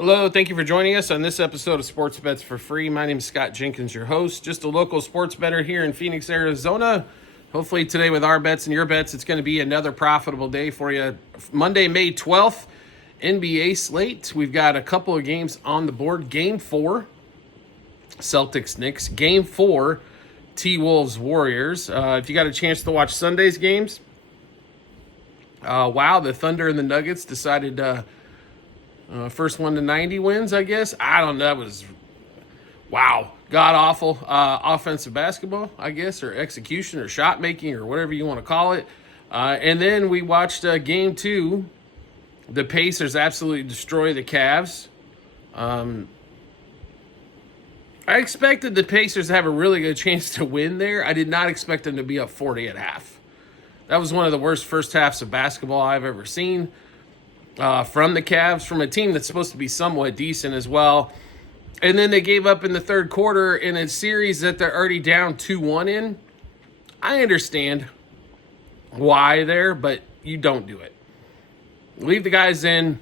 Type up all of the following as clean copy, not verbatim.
Hello, thank you for joining us on this episode of Sports Bets for Free. My name is Scott Jenkins, your host, just a local sports bettor here in Phoenix, Arizona. Hopefully today with our bets and your bets, it's going to be another profitable day for you. Monday, May 12th, NBA slate. We've got a couple of games on the board. Game 4, Celtics-Knicks. Game 4, T-Wolves Warriors. If you got a chance to watch Sunday's games, the Thunder and the Nuggets decided first one to 90 wins, I guess. I don't know. That was, god-awful offensive basketball, I guess, or execution or shot making or whatever you want to call it. And then we watched Game 2. The Pacers absolutely destroy the Cavs. I expected the Pacers to have a really good chance to win there. I did not expect them to be up 40 at half. That was one of the worst first halves of basketball I've ever seen. From the Cavs, from a team that's supposed to be somewhat decent as well. And then they gave up in the third quarter in a series that they're already down 2-1 in. I understand why there, but you don't do it. Leave the guys in.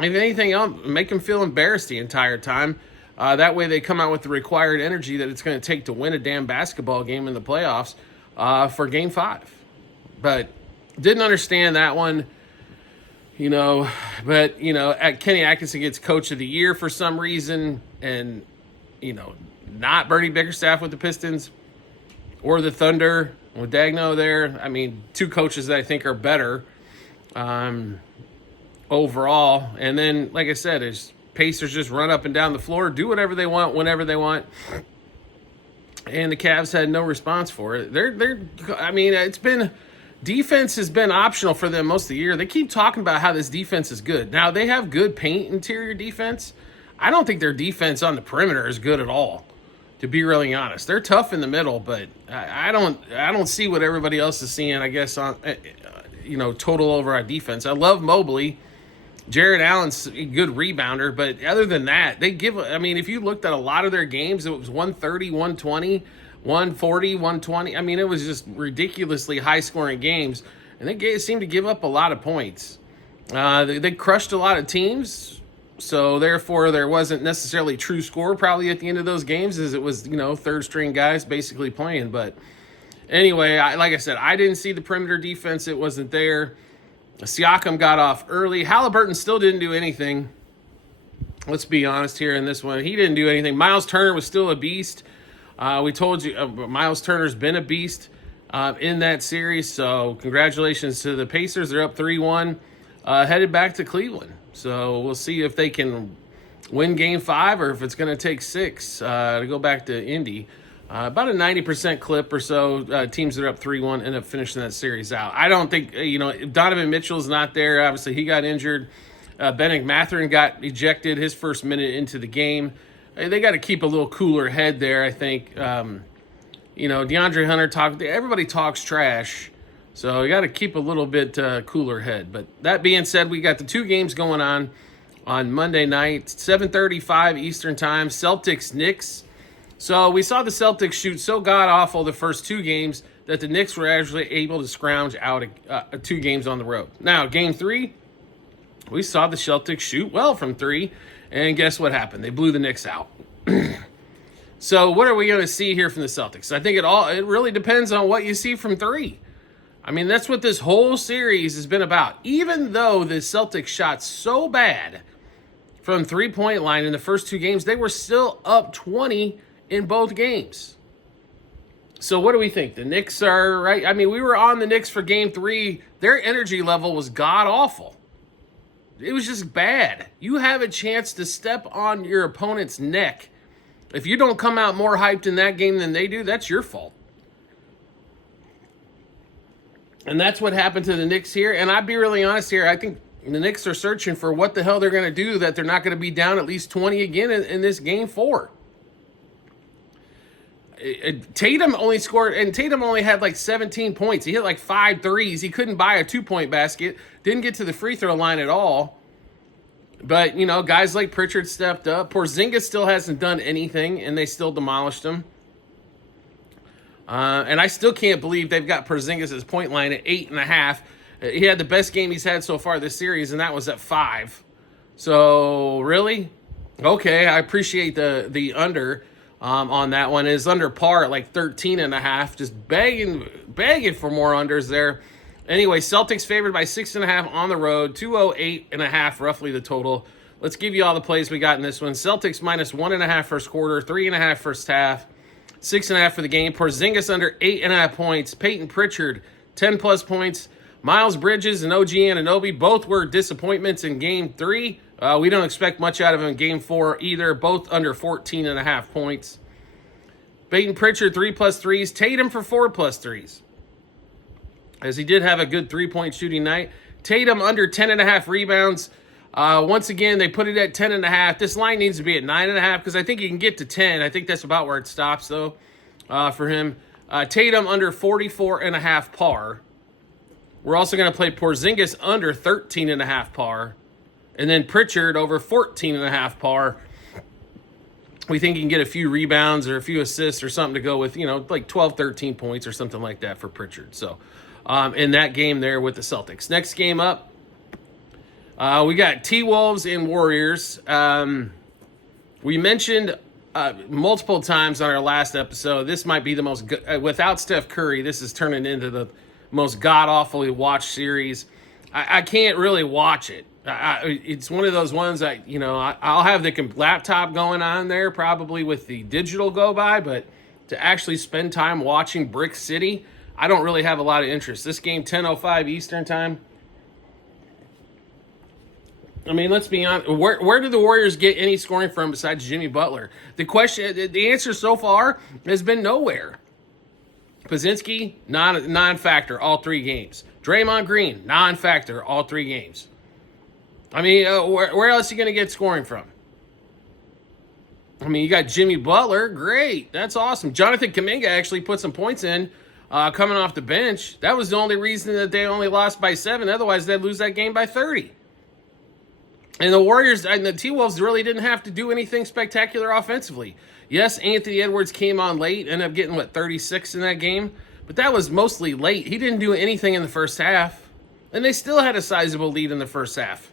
If anything else, make them feel embarrassed the entire time. That way they come out with the required energy that it's going to take to win a damn basketball game in the playoffs for Game 5. But didn't understand that one. Kenny Atkinson gets Coach of the Year for some reason, and, not Bernie Bickerstaff with the Pistons or the Thunder with Dagno there. I mean, two coaches that I think are better overall. And then, like I said, is Pacers just run up and down the floor, do whatever they want, whenever they want. And the Cavs had no response for it. Defense has been optional for them most of the year. They keep talking about how this defense is good. Now, they have good paint interior defense. I don't think their defense on the perimeter is good at all, to be really honest. They're tough in the middle, but I don't see what everybody else is seeing, I guess, on total over our defense. I love Mobley. Jared Allen's a good rebounder, but other than that, if you looked at a lot of their games, it was 130, 120, 140, 120. I mean, it was just ridiculously high-scoring games, and they seemed to give up a lot of points. They crushed a lot of teams, so therefore there wasn't necessarily true score probably at the end of those games, as it was, third-string guys basically playing. But anyway, like I said, I didn't see the perimeter defense. It wasn't there. Siakam got off early. Halliburton still didn't do anything. Let's be honest here in this one. He didn't do anything. Miles Turner was still a beast. We told you Miles Turner's been a beast in that series, so congratulations to the Pacers. They're up 3-1, headed back to Cleveland. So we'll see if they can win Game 5 or if it's going to take 6 to go back to Indy. About a 90% clip or so, teams that are up 3-1 end up finishing that series out. I don't think, Donovan Mitchell's not there. Obviously, he got injured. Bennett Mathurin got ejected his first minute into the game. They got to keep a little cooler head there, I think. DeAndre Hunter everybody talks trash, so you got to keep a little bit cooler head. But that being said, we got the two games going on Monday night, 7:35 Eastern time, Celtics-Knicks. So we saw the Celtics shoot so god-awful the first two games that the Knicks were actually able to scrounge out 2 games on the road. Now, Game 3, we saw the Celtics shoot well from 3. And guess what happened? They blew the Knicks out. So what are we going to see here from the Celtics? I think it really depends on what you see from 3. I mean, that's what this whole series has been about. Even though the Celtics shot so bad from three-point line in the first 2 games, they were still up 20 in both games. So what do we think? The Knicks are right. I mean, we were on the Knicks for Game 3. Their energy level was god-awful. It was just bad. You have a chance to step on your opponent's neck. If you don't come out more hyped in that game than they do, that's your fault. And that's what happened to the Knicks here. And I'd be really honest here. I think the Knicks are searching for what the hell they're going to do that they're not going to be down at least 20 again in this Game 4. Tatum only scored, and Tatum only had like 17 points. He hit like 5 threes. He couldn't buy a 2-point basket. Didn't get to the free throw line at all. But, guys like Pritchard stepped up. Porzingis still hasn't done anything, and they still demolished him. And I still can't believe they've got Porzingis' point line at 8.5. He had the best game he's had so far this series, and that was at 5. So really, okay, I appreciate the under on that one. Is under par at like 13.5. Just begging for more unders there. Anyway, Celtics favored by 6.5 on the road. 208.5 roughly the total. Let's give you all the plays we got in this one. Celtics minus 1.5 first quarter, 3.5 first half, 6.5 for the game. Porzingis under 8.5 points. Peyton Pritchard 10 plus points. Miles Bridges and OG Anunoby both were disappointments in Game 3. We don't expect much out of him in Game 4 either. Both under 14.5 points. Peyton Pritchard 3 plus threes. Tatum for 4 plus threes, as he did have a good 3-point shooting night. Tatum under 10.5 rebounds. Once again, they put it at 10.5. This line needs to be at 9.5 because I think he can get to 10. I think that's about where it stops, though, for him. Tatum under 44.5 par. We're also going to play Porzingis under 13.5 par. And then Pritchard over 14.5 par. We think he can get a few rebounds or a few assists or something to go with, like 12, 13 points or something like that for Pritchard. So, in that game there with the Celtics. Next game up, we got T-Wolves and Warriors. We mentioned multiple times on our last episode, this might be the most, without Steph Curry, this is turning into the most god-awfully watched series. I can't really watch it. It's one of those ones that, I'll have the laptop going on there probably with the digital go by, but to actually spend time watching Brick City, I don't really have a lot of interest. This game, 10:05 Eastern time. I mean, let's be honest. Where do the Warriors get any scoring from besides Jimmy Butler? The answer so far has been nowhere. Pozinski, non-factor all 3 games. Draymond Green, non-factor all 3 games. I mean, where else are you going to get scoring from? I mean, you got Jimmy Butler. Great. That's awesome. Jonathan Kuminga actually put some points in coming off the bench. That was the only reason that they only lost by 7. Otherwise, they'd lose that game by 30. And the Warriors and the T-Wolves really didn't have to do anything spectacular offensively. Yes, Anthony Edwards came on late, ended up getting, 36 in that game? But that was mostly late. He didn't do anything in the first half. And they still had a sizable lead in the first half.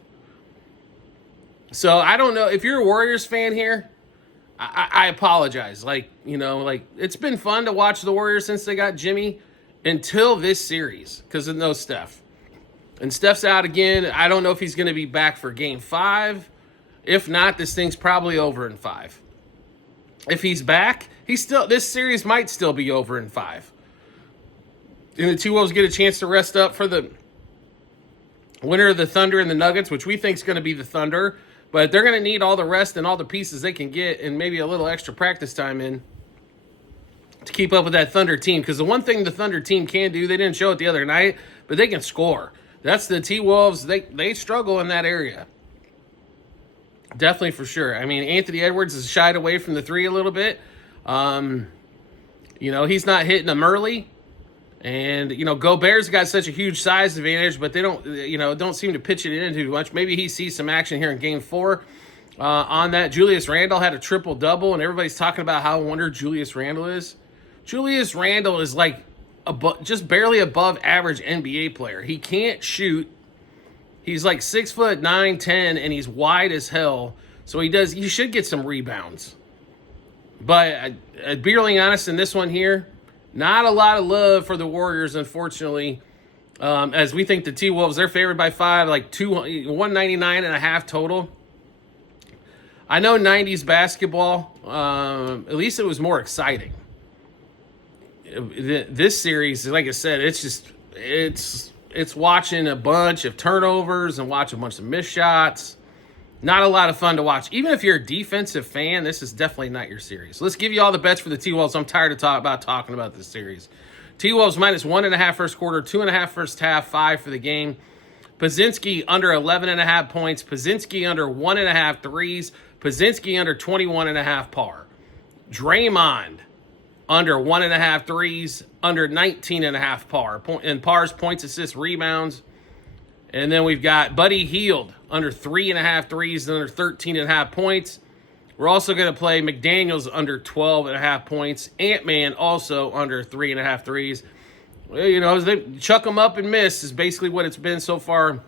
So I don't know. If you're a Warriors fan here, I apologize. It's been fun to watch the Warriors since they got Jimmy until this series because of no Steph. And Steph's out again. I don't know if he's going to be back for Game 5. If not, this thing's probably over in 5. If he's back, this series might still be over in 5. And the T-Wolves get a chance to rest up for the winner of the Thunder and the Nuggets, which we think is going to be the Thunder. But they're going to need all the rest and all the pieces they can get and maybe a little extra practice time in to keep up with that Thunder team. Because the one thing the Thunder team can do, they didn't show it the other night, but they can score. That's the T-Wolves. They struggle in that area. Definitely for sure. I mean, Anthony Edwards has shied away from the 3 a little bit. He's not hitting them early. And, Gobert's got such a huge size advantage, but they don't seem to pitch it in too much. Maybe he sees some action here in Game 4 on that. Julius Randle had a triple-double, and everybody's talking about how wonder Julius Randle is. Julius Randle is just barely above average NBA player. He can't shoot. He's 6'9", 10, and he's wide as hell. So he should get some rebounds. But being honest in this one here, not a lot of love for the Warriors, unfortunately. As we think the T-Wolves, they're favored by 5, 199.5 total. I know 90s basketball, at least it was more exciting. This series, like I said, it's watching a bunch of turnovers and watching a bunch of missed shots. Not a lot of fun to watch. Even if you're a defensive fan, this is definitely not your series. Let's give you all the bets for the T-Wolves. I'm tired of talking about this series. T-Wolves minus 1.5 first quarter, 2.5 first half, 5 for the game. Pozinski under 11.5 points. Pozinski under 1.5 threes. Pozinski under 21.5 par. Draymond under 1.5 threes, under 19.5 par. And pars, points, assists, rebounds. And then we've got Buddy Hield under 3.5 threes and under 13.5 points. We're also going to play McDaniels under 12.5 points. Ant-Man also under 3.5 threes. Well, they chuck them up and miss is basically what it's been so far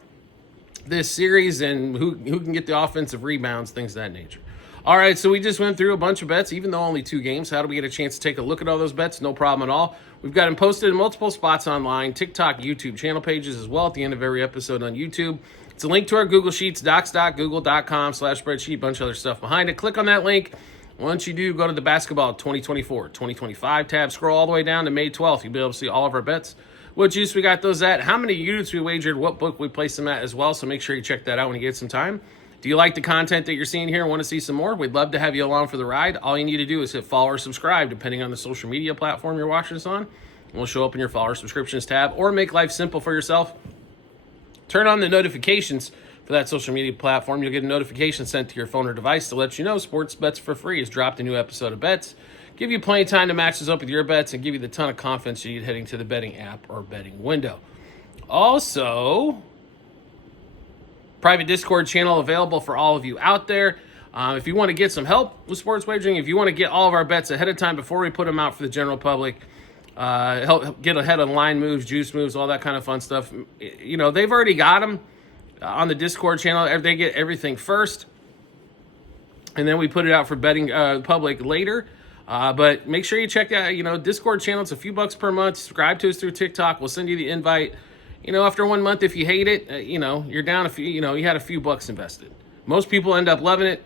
this series and who can get the offensive rebounds, things of that nature. All right, so we just went through a bunch of bets, even though only 2 games. How do we get a chance to take a look at all those bets? No problem at all. We've got them posted in multiple spots online, TikTok, YouTube channel pages as well at the end of every episode on YouTube. It's a link to our Google Sheets, docs.google.com/spreadsheet, bunch of other stuff behind it. Click on that link. Once you do, go to the basketball 2024-2025 tab. Scroll all the way down to May 12th. You'll be able to see all of our bets. What juice we got those at, how many units we wagered, what book we placed them at as well. So make sure you check that out when you get some time. Do you like the content that you're seeing here and want to see some more? We'd love to have you along for the ride. All you need to do is hit follow or subscribe, depending on the social media platform you're watching us on. We'll show up in your follow or subscriptions tab, or make life simple for yourself. Turn on the notifications for that social media platform. You'll get a notification sent to your phone or device to let you know Sports Bets for Free has dropped a new episode of Bets. Give you plenty of time to match this up with your bets and give you the ton of confidence you need heading to the betting app or betting window. Also, private Discord channel available for all of you out there. If you want to get some help with sports wagering, if you want to get all of our bets ahead of time before we put them out for the general public, help get ahead on line moves, juice moves, all that kind of fun stuff. You know, they've already got them on the Discord channel. They get everything first, and then we put it out for betting public later. But make sure you check out, Discord channel. It's a few bucks per month. Subscribe to us through TikTok. We'll send you the invite. After 1 month, if you hate it, you're down a few, you had a few bucks invested. Most people end up loving it.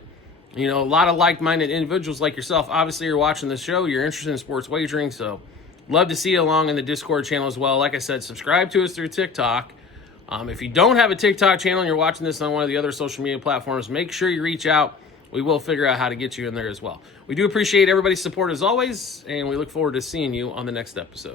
A lot of like-minded individuals like yourself. Obviously, you're watching the show. You're interested in sports wagering. So love to see you along in the Discord channel as well. Like I said, subscribe to us through TikTok. If you don't have a TikTok channel and you're watching this on one of the other social media platforms, make sure you reach out. We will figure out how to get you in there as well. We do appreciate everybody's support as always, and we look forward to seeing you on the next episode.